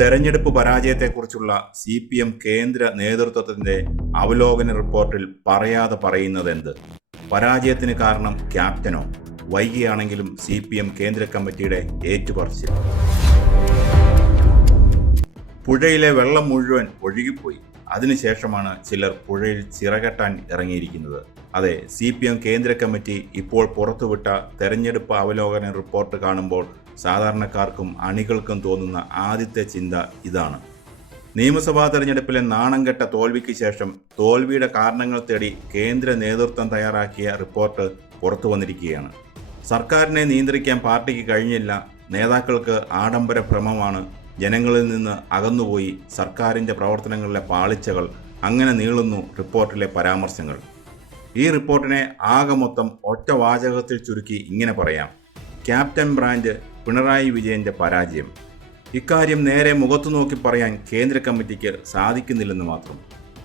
തെരഞ്ഞെടുപ്പ് പരാജയത്തെക്കുറിച്ചുള്ള CPM കേന്ദ്ര നേതൃത്വത്തിന്റെ അവലോകന റിപ്പോർട്ടിൽ പറയാതെ പറയുന്നതെന്ത്? പരാജയത്തിന് കാരണം ക്യാപ്റ്റനോ? വൈകിയാണെങ്കിലും CPM കേന്ദ്ര കമ്മിറ്റിയുടെ ഏറ്റുപറച്ചിൽ. പുഴയിലെ വെള്ളം മുഴുവൻ ഒഴുകിപ്പോയി. അതിനുശേഷമാണ് ചിലർ പുഴയിൽ ചിറകെട്ടാൻ ഇറങ്ങിയിരിക്കുന്നത്. അതെ, CPM കേന്ദ്ര കമ്മിറ്റി ഇപ്പോൾ പുറത്തുവിട്ട തെരഞ്ഞെടുപ്പ് അവലോകന റിപ്പോർട്ട് കാണുമ്പോൾ സാധാരണക്കാർക്കും അണികൾക്കും തോന്നുന്ന ആദ്യത്തെ ചിന്ത ഇതാണ്. നിയമസഭാ തെരഞ്ഞെടുപ്പിലെ നാണംകെട്ട തോൽവിക്ക് ശേഷം തോൽവിയുടെ കാരണങ്ങൾ തേടി കേന്ദ്ര നേതൃത്വം തയ്യാറാക്കിയ റിപ്പോർട്ട് പുറത്തു വന്നിരിക്കുകയാണ്. സർക്കാരിനെ നിയന്ത്രിക്കാൻ പാർട്ടിക്ക് കഴിഞ്ഞില്ല, നേതാക്കൾക്ക് ആഡംബര ഭ്രമമാണ്, ജനങ്ങളിൽ നിന്ന് അകന്നുപോയി, സർക്കാരിൻ്റെ പ്രവർത്തനങ്ങളിലെ പാളിച്ചകൾ, അങ്ങനെ നീളുന്നു റിപ്പോർട്ടിലെ പരാമർശങ്ങൾ. ഈ റിപ്പോർട്ടിനെ ആകെ മൊത്തം ഒറ്റ വാചകത്തിൽ ചുരുക്കി ഇങ്ങനെ പറയാം: ക്യാപ്റ്റൻ ബ്രാൻഡ് പിണറായി വിജയന്റെ പരാജയം. ഇക്കാര്യം നേരെ മുഖത്തു നോക്കി പറയാൻ കേന്ദ്ര കമ്മിറ്റിക്ക് സാധിക്കുന്നില്ലെന്ന് മാത്രം.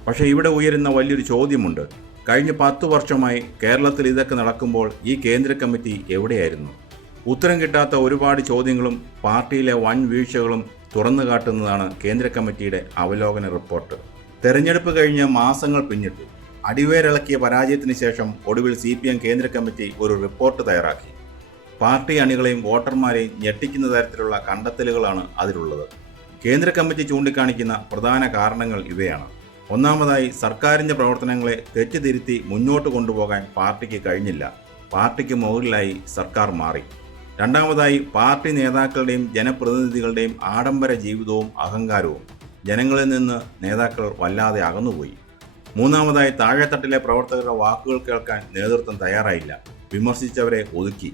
പക്ഷേ ഇവിടെ ഉയരുന്ന വലിയൊരു ചോദ്യമുണ്ട്. കഴിഞ്ഞ 10 വർഷമായി കേരളത്തിൽ ഇതൊക്കെ നടക്കുമ്പോൾ ഈ കേന്ദ്ര കമ്മിറ്റി എവിടെയായിരുന്നു? ഉത്തരം കിട്ടാത്ത ഒരുപാട് ചോദ്യങ്ങളും പാർട്ടിയിലെ വൻ വീഴ്ചകളും തുറന്നു കാട്ടുന്നതാണ് കേന്ദ്ര കമ്മിറ്റിയുടെ അവലോകന റിപ്പോർട്ട്. തെരഞ്ഞെടുപ്പ് കഴിഞ്ഞ് മാസങ്ങൾ പിന്നിട്ടു. അടിവേരിളക്കിയ പരാജയത്തിന് ശേഷം ഒടുവിൽ CPM കേന്ദ്ര കമ്മിറ്റി ഒരു റിപ്പോർട്ട് തയ്യാറാക്കി. പാർട്ടി അണികളെയും വോട്ടർമാരെയും ഞെട്ടിക്കുന്ന തരത്തിലുള്ള കണ്ടെത്തലുകളാണ് അതിലുള്ളത്. കേന്ദ്ര കമ്മിറ്റി ചൂണ്ടിക്കാണിക്കുന്ന പ്രധാന കാരണങ്ങൾ ഇവയാണ്. ഒന്നാമതായി, സർക്കാരിൻ്റെ പ്രവർത്തനങ്ങളെ തെറ്റിതിരുത്തി മുന്നോട്ട് കൊണ്ടുപോകാൻ പാർട്ടിക്ക് കഴിഞ്ഞില്ല. പാർട്ടിക്ക് മുകളിലായി സർക്കാർ മാറി. രണ്ടാമതായി, പാർട്ടി നേതാക്കളുടെയും ജനപ്രതിനിധികളുടെയും ആഡംബര ജീവിതവും അഹങ്കാരവും. ജനങ്ങളിൽ നിന്ന് നേതാക്കൾ വല്ലാതെ അകന്നുപോയി. മൂന്നാമതായി, താഴെത്തട്ടിലെ പ്രവർത്തകരുടെ വാക്കുകൾ കേൾക്കാൻ നേതൃത്വം തയ്യാറായില്ല, വിമർശിച്ചവരെ ഒതുക്കി.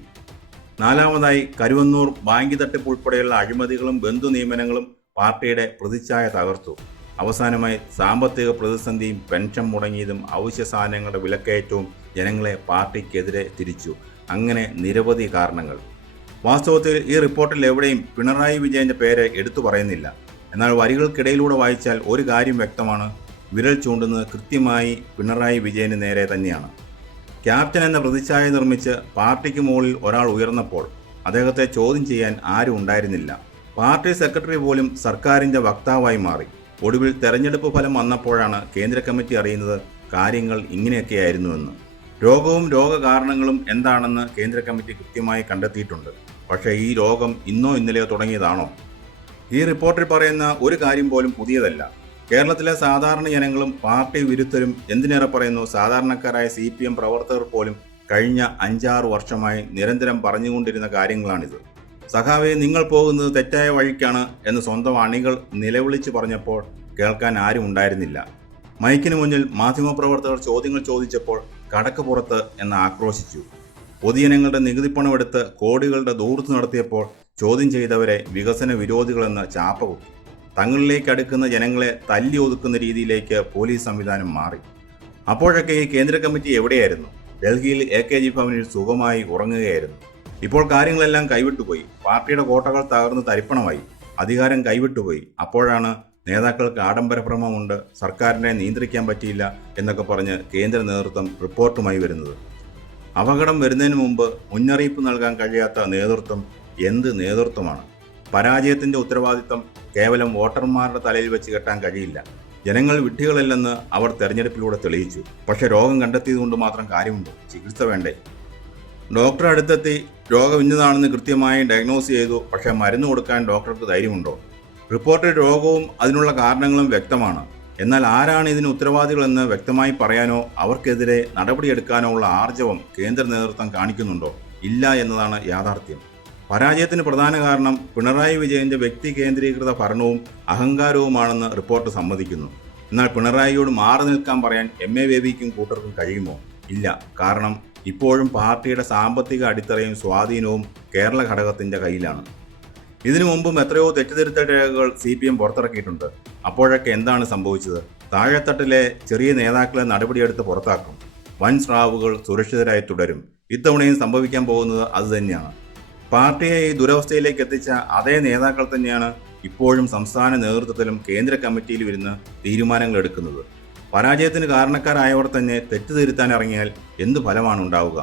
നാലാമതായി, കരുവന്നൂർ ബാങ്ക് തട്ടിപ്പ് ഉൾപ്പെടെയുള്ള അഴിമതികളും ബന്ധു നിയമനങ്ങളും പാർട്ടിയുടെ പ്രതിച്ഛായ തകർത്തു. അവസാനമായി, സാമ്പത്തിക പ്രതിസന്ധിയും പെൻഷൻ മുടങ്ങിയതും അവശ്യ സാധനങ്ങളുടെ വിലക്കയറ്റവും ജനങ്ങളെ പാർട്ടിക്കെതിരെ തിരിച്ചു. അങ്ങനെ നിരവധി കാരണങ്ങൾ. വാസ്തവത്തിൽ ഈ റിപ്പോർട്ടിൽ എവിടെയും പിണറായി വിജയന്റെ പേര് എടുത്തു പറയുന്നില്ല. എന്നാൽ വരികൾക്കിടയിലൂടെ വായിച്ചാൽ ഒരു കാര്യം വ്യക്തമാണ്: വിരൽ ചൂണ്ടുന്നത് കൃത്യമായി പിണറായി വിജയന് നേരെ തന്നെയാണ്. ക്യാപ്റ്റൻ എന്ന പ്രതിച്ഛായ നിർമ്മിച്ച് പാർട്ടിക്ക് മുകളിൽ ഒരാൾ ഉയർന്നപ്പോൾ അദ്ദേഹത്തെ ചോദ്യം ചെയ്യാൻ ആരും ഉണ്ടായിരുന്നില്ല. പാർട്ടി സെക്രട്ടറി പോലും സർക്കാരിൻ്റെ വക്താവായി മാറി. ഒടുവിൽ തെരഞ്ഞെടുപ്പ് ഫലം വന്നപ്പോഴാണ് കേന്ദ്ര കമ്മിറ്റി അറിയുന്നത് കാര്യങ്ങൾ ഇങ്ങനെയൊക്കെയായിരുന്നുവെന്ന്. രോഗവും രോഗകാരണങ്ങളും എന്താണെന്ന് കേന്ദ്ര കമ്മിറ്റി കൃത്യമായി കണ്ടെത്തിയിട്ടുണ്ട്. പക്ഷേ ഈ രോഗം ഇന്നോ ഇന്നലെയോ തുടങ്ങിയതാണോ? ഈ റിപ്പോർട്ടിൽ പറയുന്ന ഒരു കാര്യം പോലും പുതിയതല്ല. കേരളത്തിലെ സാധാരണ ജനങ്ങളും പാർട്ടി വിരുദ്ധരും, എന്തിനേറെ പറയുന്നു സാധാരണക്കാരായ CPM പ്രവർത്തകർ പോലും കഴിഞ്ഞ 5-6 വർഷമായി നിരന്തരം പറഞ്ഞുകൊണ്ടിരുന്ന കാര്യങ്ങളാണിത്. സഖാവേ, നിങ്ങൾ പോകുന്നത് തെറ്റായ വഴിക്കാണ് എന്ന് സ്വന്തം അണികൾ നിലവിളിച്ച് പറഞ്ഞപ്പോൾ കേൾക്കാൻ ആരും ഉണ്ടായിരുന്നില്ല. മൈക്കിന് മുന്നിൽ മാധ്യമപ്രവർത്തകർ ചോദ്യങ്ങൾ ചോദിച്ചപ്പോൾ കടക്ക് പുറത്ത് എന്ന് ആക്രോശിച്ചു. പൊതുജനങ്ങളുടെ നികുതിപ്പണം എടുത്ത് കോടികളുടെ ദൂർത്ത് നടത്തിയപ്പോൾ ചോദ്യം ചെയ്തവരെ വികസന വിരോധികളെന്ന് ചാപ്പ കുത്തി. തങ്ങളിലേക്ക് അടുക്കുന്ന ജനങ്ങളെ തല്ലി ഒതുക്കുന്ന രീതിയിലേക്ക് പോലീസ് സംവിധാനം മാറി. അപ്പോഴൊക്കെ ഈ കേന്ദ്ര കമ്മിറ്റി എവിടെയായിരുന്നു? ഡൽഹിയിൽ AKG ഭവനിൽ സുഖമായി ഉറങ്ങുകയായിരുന്നു. ഇപ്പോൾ കാര്യങ്ങളെല്ലാം കൈവിട്ടുപോയി. പാർട്ടിയുടെ കോട്ടകൾ തകർന്ന് തരിപ്പണമായി. അധികാരം കൈവിട്ടുപോയി. അപ്പോഴാണ് നേതാക്കൾക്ക് ആഡംബരഭ്രമമുണ്ട്, സർക്കാരിനെ നിയന്ത്രിക്കാൻ പറ്റിയില്ല എന്നൊക്കെ പറഞ്ഞ് കേന്ദ്ര നേതൃത്വം റിപ്പോർട്ടുമായി വരുന്നത്. അപകടം വരുന്നതിന് മുമ്പ് മുന്നറിയിപ്പ് നൽകാൻ കഴിയാത്ത നേതൃത്വം എന്ത് നേതൃത്വമാണ്? പരാജയത്തിൻ്റെ ഉത്തരവാദിത്തം കേവലം വോട്ടർമാരുടെ തലയിൽ വെച്ച് കെട്ടാൻ കഴിയില്ല. ജനങ്ങൾ വിഡ്ഢികളല്ലെന്ന് അവർ തെരഞ്ഞെടുപ്പിലൂടെ തെളിയിച്ചു. പക്ഷേ രോഗം കണ്ടെത്തിയതുകൊണ്ട് മാത്രം കാര്യമുണ്ടോ? ചികിത്സ വേണ്ടേ? ഡോക്ടറെ അടുത്തെത്തി രോഗം ഇന്നതാണെന്ന് കൃത്യമായി ഡയഗ്നോസ് ചെയ്തു. പക്ഷേ മരുന്ന് കൊടുക്കാൻ ഡോക്ടർക്ക് ധൈര്യമുണ്ടോ? റിപ്പോർട്ടിൽ രോഗവും അതിനുള്ള കാരണങ്ങളും വ്യക്തമാണ്. എന്നാൽ ആരാണ് ഇതിന് ഉത്തരവാദികളെന്ന് വ്യക്തമായി പറയാനോ അവർക്കെതിരെ നടപടിയെടുക്കാനോ ഉള്ള ആർജവം കേന്ദ്ര നേതൃത്വം കാണിക്കുന്നുണ്ടോ? ഇല്ല എന്നതാണ് യാഥാർത്ഥ്യം. പരാജയത്തിന് പ്രധാന കാരണം പിണറായി വിജയന്റെ വ്യക്തി കേന്ദ്രീകൃത ഭരണവും അഹങ്കാരവുമാണെന്ന് റിപ്പോർട്ട് സമ്മതിക്കുന്നു. എന്നാൽ പിണറായിയോട് മാറി നിൽക്കാൻ പറയാൻ MA ബേബിക്കും കൂട്ടർക്കും കഴിയുമോ? ഇല്ല. കാരണം ഇപ്പോഴും പാർട്ടിയുടെ സാമ്പത്തിക അടിത്തറയും സ്വാധീനവും കേരള ഘടകത്തിന്റെ കയ്യിലാണ്. ഇതിനു മുമ്പും എത്രയോ തെറ്റിദ്ധരുത്തൽ രേഖകൾ CPM പുറത്തിറക്കിയിട്ടുണ്ട്. അപ്പോഴൊക്കെ എന്താണ് സംഭവിച്ചത്? താഴെത്തട്ടിലെ ചെറിയ നേതാക്കളെ നടപടിയെടുത്ത് പുറത്താക്കും. വൻ സ്രാവുകൾ സുരക്ഷിതരായി തുടരും. ഇത്തവണയും സംഭവിക്കാൻ പോകുന്നത് അതുതന്നെയാണ്. പാർട്ടിയെ ഈ ദുരവസ്ഥയിലേക്ക് എത്തിച്ച അതേ നേതാക്കൾ തന്നെയാണ് ഇപ്പോഴും സംസ്ഥാന നേതൃത്വത്തിലും കേന്ദ്ര കമ്മിറ്റിയിലും ഇരുന്ന് തീരുമാനങ്ങൾ എടുക്കുന്നത്. പരാജയത്തിന് കാരണക്കാരായവർ തന്നെ തെറ്റുതിരുത്താൻ ഇറങ്ങിയാൽ എന്ത് ഫലമാണ് ഉണ്ടാവുക?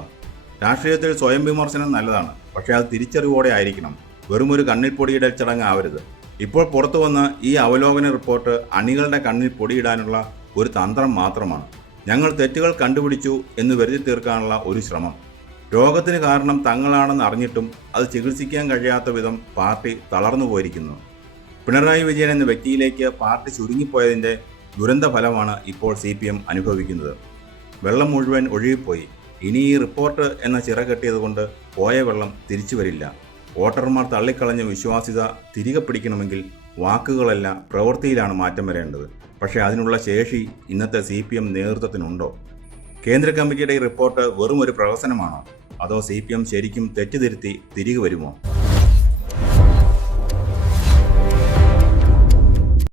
രാഷ്ട്രീയത്തിൽ സ്വയം വിമർശനം നല്ലതാണ്, പക്ഷേ അത് തിരിച്ചറിവോടെ ആയിരിക്കണം. വെറുമൊരു കണ്ണിൽ പൊടിയിടൽ ചടങ്ങാവരുത്. ഇപ്പോൾ പുറത്തു വന്ന ഈ അവലോകന റിപ്പോർട്ട് അണികളുടെ കണ്ണിൽ പൊടിയിടാനുള്ള ഒരു തന്ത്രം മാത്രമാണ്. ഞങ്ങൾ തെറ്റുകൾ കണ്ടുപിടിച്ചു എന്ന് വരുത്തി തീർക്കാനുള്ള ഒരു ശ്രമം. രോഗത്തിന് കാരണം തങ്ങളാണെന്ന് അറിഞ്ഞിട്ടും അത് ചികിത്സിക്കാൻ കഴിയാത്ത വിധം പാർട്ടി തളർന്നു പോയിരിക്കുന്നു. പിണറായി വിജയൻ എന്ന വ്യക്തിയിലേക്ക് പാർട്ടി ചുരുങ്ങിപ്പോയതിൻ്റെ ദുരന്ത ഫലമാണ് ഇപ്പോൾ CPM അനുഭവിക്കുന്നത്. വെള്ളം മുഴുവൻ ഒഴുകിപ്പോയി. ഇനി ഈ റിപ്പോർട്ട് എന്ന ചിറ കെട്ടിയതുകൊണ്ട് പോയ വെള്ളം തിരിച്ചു വരില്ല. വോട്ടർമാർ തള്ളിക്കളഞ്ഞ വിശ്വാസ്യത തിരികെ പിടിക്കണമെങ്കിൽ വാക്കുകളല്ല പ്രവൃത്തിയിലാണ് മാറ്റം വരേണ്ടത്. പക്ഷേ അതിനുള്ള ശേഷി ഇന്നത്തെ CPM നേതൃത്വത്തിനുണ്ടോ? കേന്ദ്ര കമ്മിറ്റിയുടെ ഈ റിപ്പോർട്ട് വെറും ഒരു പ്രഹസനമാണോ? അതോ CPM ശരിക്കും തെറ്റുതിരുത്തി തിരികെ വരുമോ?